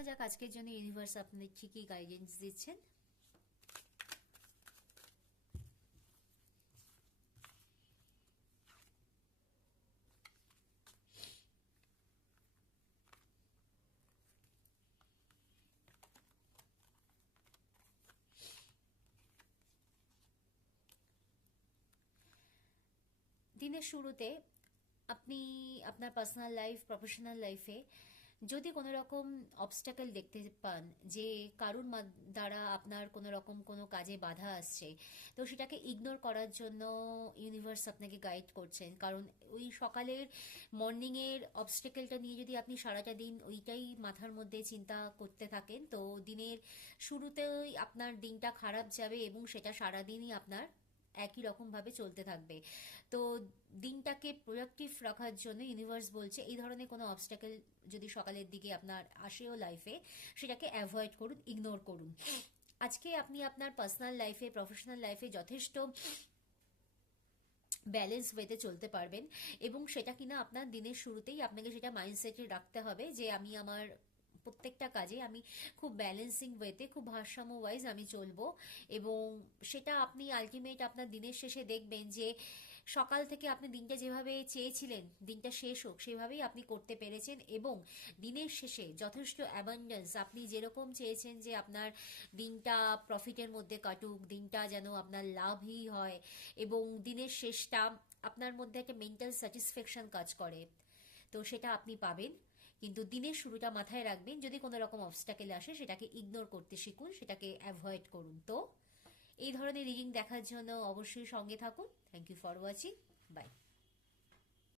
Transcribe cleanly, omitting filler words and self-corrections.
নেওয়া যাক আজকের জন্য ইউনিভার্স আপনাদের ঠিকই গাইডেন্স দিচ্ছেন। দিনের শুরুতে আপনি আপনার পার্সোনাল লাইফ, প্রফেশনাল লাইফে যদি কোনো রকম অবস্টাকেল দেখতে পান, যে কারুর দ্বারা আপনার কোনো রকম কোনো কাজে বাধা আসছে, তো সেটাকে ইগনোর করার জন্য ইউনিভার্স আপনাকে গাইড করছেন। কারণ ওই সকালের মর্নিংয়ের অবস্টাকেলটা নিয়ে যদি আপনি সারাটা দিন ওইটাই মাথার মধ্যে চিন্তা করতে থাকেন, তো দিনের শুরুতেই আপনার দিনটা খারাপ যাবে এবং সেটা সারাদিনই আপনার একই রকমভাবে চলতে থাকবে। তো দিনটাকে প্রোডাক্টিভ রাখার জন্য ইউনিভার্স বলছে এই ধরনের কোনো অবস্টাকেল যদি সকালের দিকে আপনার আসেও লাইফে, সেটাকে অ্যাভয়েড করুন, ইগনোর করুন। আজকে আপনি আপনার পার্সোনাল লাইফে, প্রফেশনাল লাইফে যথেষ্ট ব্যালেন্স ওয়েতে চলতে পারবেন, এবং সেটা কিনা আপনার দিনের শুরুতেই আপনাকে সেটা মাইন্ডসেটে রাখতে হবে যে আমি আমার প্রত্যেকটা কাজে আমি খুব ব্যালেন্সিং ওয়েতে, খুব ভারসাম্য ওয়াইজ আমি চলবো। এবং সেটা আপনি আলটিমেট আপনার দিনের শেষে দেখবেন যে সকাল থেকে আপনি দিনটা যেভাবে চেয়েছিলেন দিনটা শেষ হোক সেভাবেই আপনি করতে পেরেছেন, এবং দিনের শেষে যথেষ্ট অ্যাবান্ডেন্স, আপনি যেরকম চেয়েছেন যে আপনার দিনটা প্রফিটের মধ্যে কাটুক, দিনটা যেন আপনার লাভই হয়, এবং দিনের শেষটা আপনার মধ্যে একটা মেন্টাল স্যাটিসফ্যাকশন কাজ করে, তো সেটা আপনি পাবেন। কিন্তু দিনের শুরুটা মাথায় রাখবেন, যদি কোনো রকম অবস্টাকেল আসে সেটাকে ইগনোর করতে শিখুন, সেটাকে অ্যাভয়েড করুন। তো এই ধরনের রিডিং দেখার জন্য অবশ্যই সঙ্গে থাকুন। Thank you for watching. By.